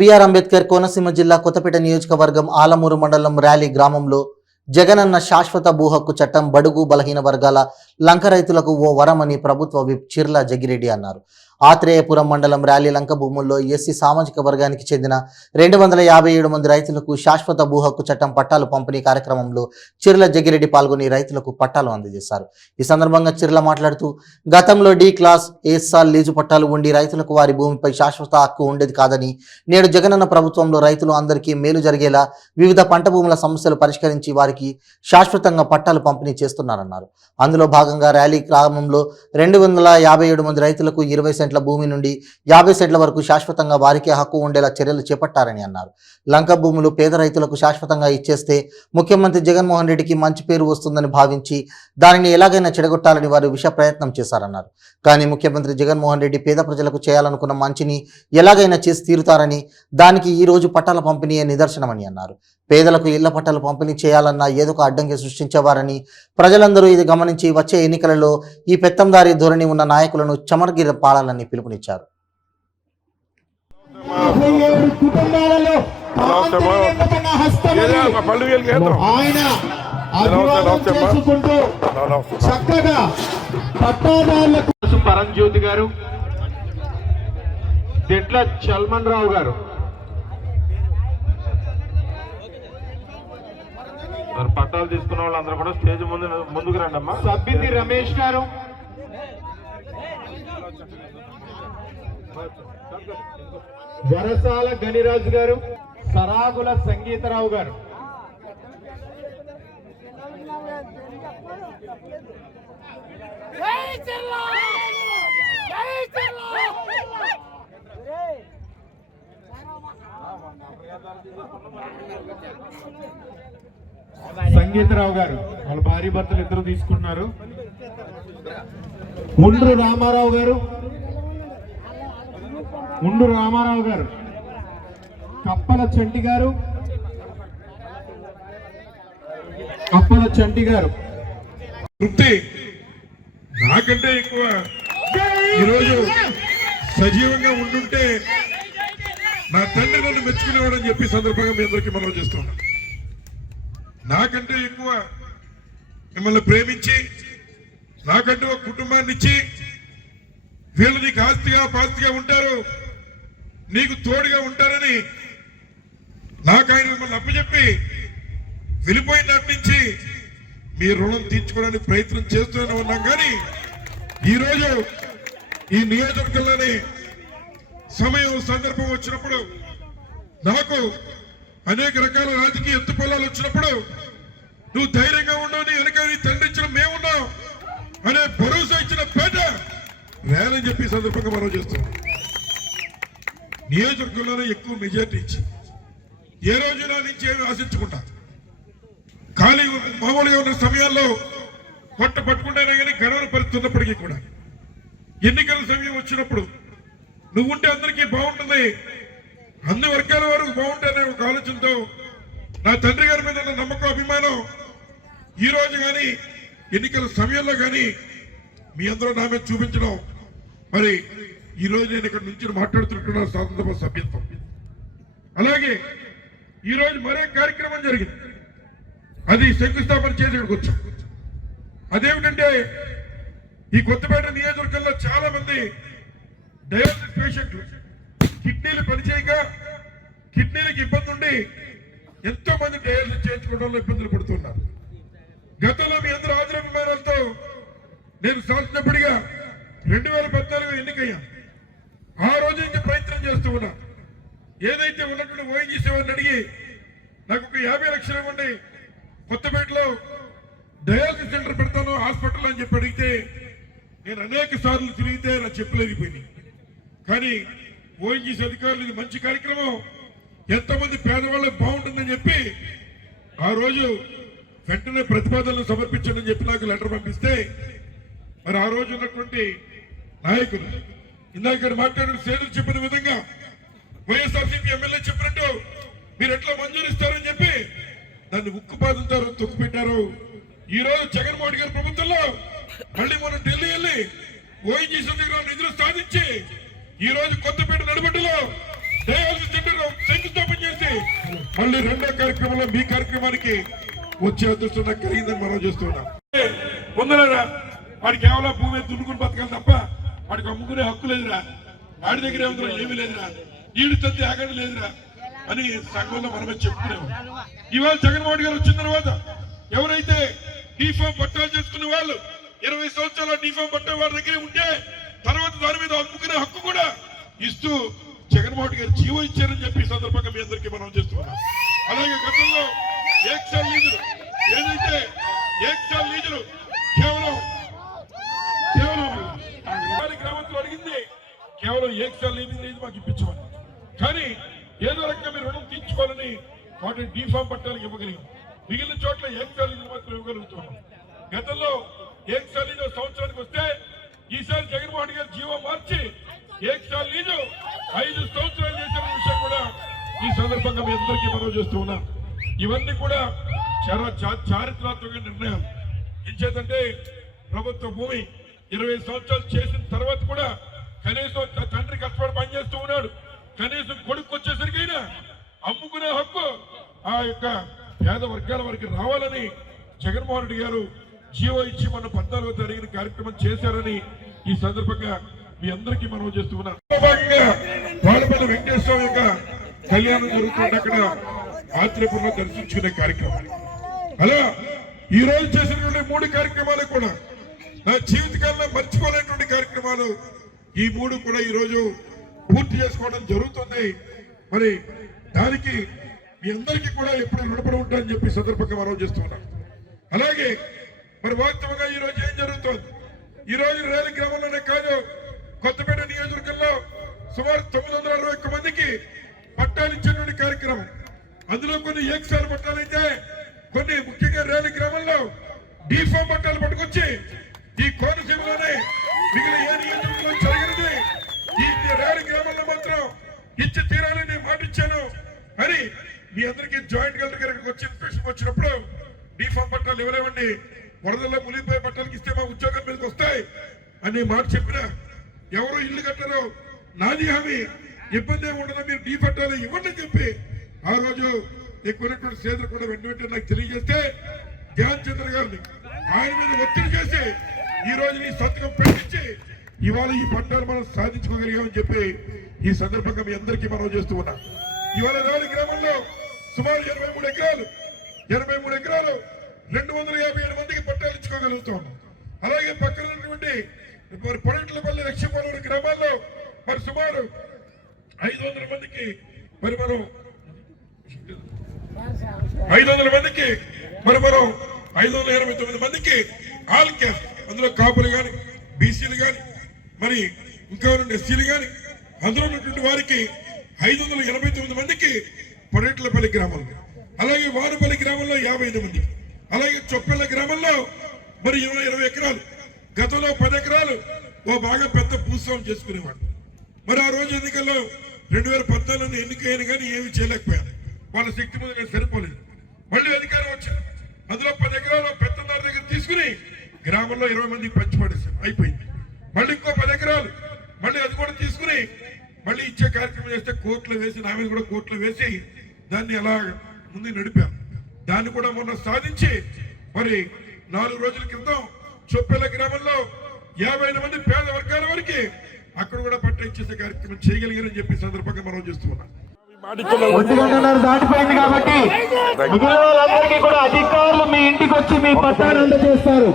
BR Ambedkar Konaseema జిల్లా కొత్తపేట నియోజకవర్గం ఆలమూరు మండలం ర్యాలీ గ్రామంలో జగనన్న శాశ్వత భూ హక్కు చట్టం బడుగు బలహీన వర్గాల లంక రైతులకు ఓ వరమని ప్రభుత్వ విప్ చిర్ల జగ్గిరెడ్డి అన్నారు. ఆత్రేయపురం మండలం ర్యాలీ లంక భూముల్లో ఎస్సీ సామాజిక వర్గానికి చెందిన 257 మంది రైతులకు శాశ్వత భూ హక్కు చట్టం పట్టాలు పంపిణీ కార్యక్రమంలో చిర్ల జగ్గిరెడ్డి పాల్గొని రైతులకు పట్టాలు అందజేశారు. ఈ సందర్భంగా చిర్ల మాట్లాడుతూ గతంలో డి క్లాస్ ఏసాల్ లీజు పట్టాలు ఉండి రైతులకు వారి భూమిపై శాశ్వత హక్కు ఉండేది కాదని, నేడు జగనన్న ప్రభుత్వంలో రైతులు అందరికీ మేలు జరిగేలా వివిధ పంట భూముల సమస్యలు పరిష్కరించి వారికి శాశ్వతంగా పట్టాలు పంపిణీ చేస్తున్నారన్నారు. అందులో భాగంగా ర్యాలీ గ్రామంలో 257 మంది రైతులకు 20 సెంట్ల భూమి నుండి 50 సెంట్ల వరకు శాశ్వతంగా వారికే హక్కు ఉండేలా చర్యలు చేపట్టారని అన్నారు. లంక భూములు పేద రైతులకు శాశ్వతంగా ఇచ్చేస్తే ముఖ్యమంత్రి జగన్మోహన్ రెడ్డికి మంచి పేరు వస్తుందని భావించి దానిని ఎలాగైనా చెడగొట్టాలని వారు విష ప్రయత్నం చేశారన్నారు. కానీ ముఖ్యమంత్రి జగన్మోహన్ రెడ్డి పేద ప్రజలకు చేయాలనుకున్న మంచిని ఎలాగైనా చేసి తీరుతారని, దానికి ఈ రోజు పట్టాల పంపిణీయే నిదర్శనమని అన్నారు. పేదలకు ఇళ్ల పట్టాలు పంపిణీ చేయాలన్న ఏదో ఒక అడ్డంకి సృష్టించేవారని, ప్రజలందరూ ఇది గమనించి వచ్చే ఎన్నికలలో ఈ పెత్తందారీ ధోరణి ఉన్న నాయకులను చమర్గిర పాడాలని పిలుపునిచ్చారు. పరంజ్యోతి గారు, దిట్ల చల్మన్ రావు గారు, పట్టాలు తీసుకున్న వాళ్ళందరూ కూడా స్టేజ్ ముందుకు రండి అమ్మా. సబ్బింది రమేష్ గారు, వరసాల గనిరాజు గారు, సరాగుల సంగీతరావు గారు, సంగీతరావు గారు వాళ్ళ భార్య భర్తలు ఇద్దరు తీసుకున్నారు. ముండ్రు రామారావు గారు, కప్పల చంటి గారు, నాకంటే ఎక్కువ ఈరోజు సజీవంగా ఉండుంటే నా తండ్రి నన్ను మెచ్చుకునేవాడని చెప్పి సందర్భంగా మీ అందరికీ మనం చేస్తున్నాం. నాకంటే ఎక్కువ మిమ్మల్ని ప్రేమించి, నాకంటూ ఒక కుటుంబాన్ని ఇచ్చి, వీళ్ళు నీకు ఆస్తిగా పాస్తిగా ఉంటారు, నీకు తోడుగా ఉంటారని నాకు ఆయన మిమ్మల్ని అప్పచెప్పి వెళ్ళిపోయిన నాటి నుంచి మీ రుణం తీర్చుకోవడానికి ప్రయత్నం చేస్తూనే ఉన్నాం. కానీ ఈరోజు ఈ నియోజకవర్గంలోనే సమయం సందర్భం వచ్చినప్పుడు, నాకు అనేక రకాల రాజకీయ ఎత్తుపల్లాలు వచ్చినప్పుడు నువ్వు ధైర్యంగా ఉండవు, నీ వెనక నీ తండ్రి ఇచ్చిన మేమున్నావు అనే భరోసా ఇచ్చిన పేట రేలని చెప్పి సందర్భంగా మనం చేస్తున్నాం. నియోజకవర్గంలోనే ఎక్కువ మెజార్టీ ఇచ్చి ఏ రోజు నా నుంచి ఏమి ఆశించుకుంటా, ఖాళీ మామూలుగా ఉన్న సమయాల్లో పట్టుకుంటేనే కానీ గడవలు పరుస్తున్నప్పటికీ కూడా ఎన్నికల సమయం వచ్చినప్పుడు నువ్వుంటే అందరికీ బాగుంటుంది, అన్ని వర్గాల వరకు బాగుంటానే ఒక ఆలోచనతో నా తండ్రి గారి మీద ఉన్న నమ్మకం, అభిమానం ఈ రోజు కానీ ఎన్నికల సమయంలో కానీ మీ అందరూ నా మీద చూపించడం, మరి ఈ రోజు నేను ఇక్కడ నుంచి మాట్లాడుతున్న స్వాతంత్ర సభ్యత్వం. అలాగే ఈ రోజు మరో కార్యక్రమం జరిగింది, అది శంకుస్థాపన చేసి ఇక్కడికి వచ్చాం. అదేమిటంటే ఈ కొత్తపేట నియోజకవర్గంలో చాలా మంది డయాలసిస్ పేషెంట్లు కిడ్నీలు పనిచేయక, కిడ్నీలకు ఇబ్బంది ఉండి ఎంతో మంది డయాలసిస్ చేయించుకోవడంలో ఇబ్బందులు పడుతున్నారు. గతంలో మీ అందరూ ఆదరాభిమానాలతో నేను శాసనసభ్యుడిగా 2014 ఎన్నికయ్యాను. ఆ రోజు నుంచి ప్రయత్నం చేస్తూ ఉన్నా. ఏదైతే ఉన్నటువంటి ఓఎన్జీసీ వారిని అడిగి నాకు ఒక 50 లక్షలు ఇవ్వండి, కొత్తపేటలో డయాలసిస్ సెంటర్ పెడతాను హాస్పిటల్ అని చెప్పి అడిగితే నేను అనేక సార్లు తిరిగితే నా చెప్పలేకపోయింది. కానీ ఓఎన్జీసీ అధికారులు ఇది మంచి కార్యక్రమం, ఎంతమంది పేదవాళ్ళకి బాగుంటుందని చెప్పి ఆ రోజు వెంటనే ప్రతిపాదనలు సమర్పించండి చెప్పి నాకు లెటర్ పంపిస్తే, మరి ఆ రోజు ఉన్నటువంటి నాయకులు ఇందాక మాట్లాడిన సేతులు చెప్పిన విధంగా వైఎస్ఆర్సీపీ ఎమ్మెల్యే చెప్పినట్టు మీరు ఎట్లా మంజూరు ఇస్తారని చెప్పి దాన్ని ఉక్కుపాదంతో తొక్కిపెట్టారు. ఈ రోజు జగన్మోహన్ గారి ప్రభుత్వంలో మళ్ళీ మనం ఢిల్లీ వెళ్ళి ఓఎన్జీసీ నిధులు సాధించి ఈ రోజు కొత్తపేట నడిబడ్డలో డయాలసిస్ సెంటర్ మళ్ళీ రెండో కార్యక్రమంలో మీ కార్యక్రమానికి వచ్చే అదృష్టం నాకు కలిగిందని మనం చేస్తున్నాం. పొందలేరా వాడికి కేవలం భూమి దున్నుకుని బతకాలి తప్ప వాడికి అమ్ముకునే హక్కు లేదురా, వాడి దగ్గర ఏమీ లేదురా, ఈడు తంది ఆగడం లేదురా అని సంఘంలో మనమే చెప్పుకునేవాం. ఇవాళ జగన్మోహన్ గారు వచ్చిన తర్వాత ఎవరైతే డీఫామ్ పట్టాలు చేసుకునే వాళ్ళు 20 సంవత్సరాల డీఫామ్ పట్టే వాళ్ళ దగ్గరే ఉంటే తర్వాత దాని మీద అమ్ముకునే హక్కు కూడా ఇస్తూ జగన్మోహన్ గారు జీవో ఇచ్చారని చెప్పి సందర్భంగా మీ అందరికీ మనం చేస్తున్నాం. అలాగే గతంలో ఏకసాల్ లీజులు ఏదైతే ఏకసాల్ లీజులు కేవలం గ్రామంలో అడిగింది కేవలం ఏకసాల్ లీజు మాకు ఇప్పించమని, కానీ ఏదో రకంగా మీరు రుణం తీర్చుకోవాలని వాటిని డీఫామ్ పట్టాలకు ఇవ్వగలిగాం. మిగిలిన చోట్ల ఏకసాల్ లీజులు మాత్రం ఇవ్వగలుగుతున్నాం. గతంలో ఏకసాల్ లీజు సంవత్సరానికి వస్తే ఈసారి జగన్మోహన్ గారు జీవో మార్చి ఏకసాల్ లీజు 5 సంవత్సరాలు చేసిన విషయం కూడా ఈ సందర్భంగా మీ అందరికీ మనం చేస్తూ ఉన్నాం. ఇవన్నీ కూడా చాలా చారిత్రాత్మక నిర్ణయం. ఎంచేతంటే ప్రభుత్వ భూమి 20 సంవత్సరాలు చేసిన తర్వాత కూడా కనీసం తండ్రి కష్టపడి పనిచేస్తూ ఉన్నాడు, కనీసం కొడుకు వచ్చేసరికైనా అమ్ముకునే హక్కు ఆ యొక్క పేద వర్గాల వరకు రావాలని జగన్మోహన్ రెడ్డి గారు జీవో ఇచ్చి మన 14వ తారీఖున కార్యక్రమం చేశారని ఈ సందర్భంగా మీ అందరికీ మనం చేస్తూ ఉన్నాం. భాగంగా వాడపల్లి వెంకటేశ్వర యొక్క కళ్యాణం జరుగుతుంది, అక్కడ ఆత్రేయపురంలో దర్శించుకునే కార్యక్రమం. అలా ఈ రోజు చేసినటువంటి 3 కార్యక్రమాలు కూడా నా జీవితకాలంలో మర్చిపోలేనటువంటి కార్యక్రమాలు. ఈ 3 కూడా ఈ రోజు పూర్తి చేసుకోవడం జరుగుతుంది. మరి దానికి మీ అందరికీ కూడా ఎప్పుడు రుణపడి ఉంటారని చెప్పి సందర్భంగా మనం చేస్తున్నాం. అలాగే మరి వాస్తవంగా ఈ రోజు ఏం జరుగుతుంది, ఈ రోజు రేలి గ్రామంలోనే కాదు కొత్తపేట నియోజకవర్గంలో సుమారు 961 మందికి పట్టాలు ఇచ్చినటువంటి కార్యక్రమం. అందులో కొన్ని ఏకసారి పట్టాలైతే కొన్ని ముఖ్యంగా రేలి గ్రామంలో డీఫామ్ పట్టాలు పట్టుకొచ్చి ఈ కోనసీమలోనే మిగిలిన ఏ నియోజకవర్గంలో జరిగినది ఈ రేలి గ్రామంలో మాత్రం ఇచ్చి తీరాలని నేను మాటిచ్చాను అని మీ అందరికీ జాయింట్ కలెక్టర్ గారికి వచ్చి ఇన్స్పెక్షన్ వచ్చినప్పుడు డీఫామ్ పట్టాలు ఎవరేవండి, వరదల్లో మునిగిపోయే పట్టాలకి ఇస్తే మా ఉద్యోగం మీదకి వస్తాయి అని మాట చెప్పినా ఎవరు ఇల్లు కట్టారో నాది హామీ, ఇబ్బంది ఏమి ఉండదు, మీరు డీ పట్టాలు ఇవ్వండి చెప్పి ఆ రోజు ఎక్కువైనటువంటి సేదలు కూడా వెంటనే నాకు తెలియజేస్తే ధ్యాన్ చంద్ర గారిని ఆయన మీద ఒత్తిడి చేసి ఈ రోజు ఈ సంతకం పెట్టించి ఇవాళ ఈ పట్టాలు మనం సాధించుకోగలిగామని చెప్పి ఈ సందర్భంగా మీ అందరికీ మనం చేస్తూ ఉన్నాం. ఇవాళ రాలి గ్రామంలో సుమారు 83 ఎకరాలు 257 మందికి పట్టాలు ఇచ్చుకోగలుగుతాం. అలాగే పక్కన ఉన్నటువంటి మరి పొరట్లపల్లి లక్ష్మీపురం గ్రామాల్లో మరి సుమారు 500 మందికి మరి మనం 500 మందికి మరి మనం 529 మందికి ఆల్ క్యాస్ట్, అందులో కాపులు కానీ బీసీలు కానీ మరి ఇంకా ఎస్సీలు కానీ అందులో ఉన్నటువంటి వారికి 589 మందికి పొరట్లపల్లి గ్రామంలో, అలాగే వానపల్లి గ్రామంలో 55 మంది, అలాగే చొప్పెళ్ళ గ్రామంలో మరి 20 ఎకరాలు, గతంలో 10 ఎకరాలు ఓ బాగా పెద్ద భూస్వామి చేసుకునేవాడు. మరి ఆ రోజు ఎన్నికల్లో 2014 ఎన్నికైనా కానీ ఏమి చేయలేకపోయారు, వాళ్ళ శక్తి మీద సరిపోలేదు. మళ్ళీ అధికారం వచ్చింది, అందులో 10 ఎకరాలు పెద్దదారి దగ్గర తీసుకుని గ్రామంలో 20 మందికి పంచిపడేశారు, అయిపోయింది. మళ్ళీ ఇంకో 10 ఎకరాలు మళ్ళీ అది కూడా తీసుకుని మళ్ళీ ఇచ్చే కార్యక్రమం చేస్తే కోర్టులో వేసి నా మీద కూడా కోర్టులో వేసి దాన్ని అలా ముందు నడిపాం. దాన్ని కూడా మొన్న సాధించి మరి 4 రోజుల క్రితం చొప్పెల గ్రామంలో 50 మంది పేద వర్గాల వరకు అక్కడ కూడా పట్ట ఇచ్చేసే కార్యక్రమం చేయగలిగారని చెప్పి సందర్భంగా మనం చేస్తున్నాం. 1 గంటన్నర దాటిపోయింది కాబట్టి మిగిలిన వాళ్ళందరికీ కూడా అధికారులు మీ ఇంటికి వచ్చి మీ పట్టాలు అందజేస్తారు.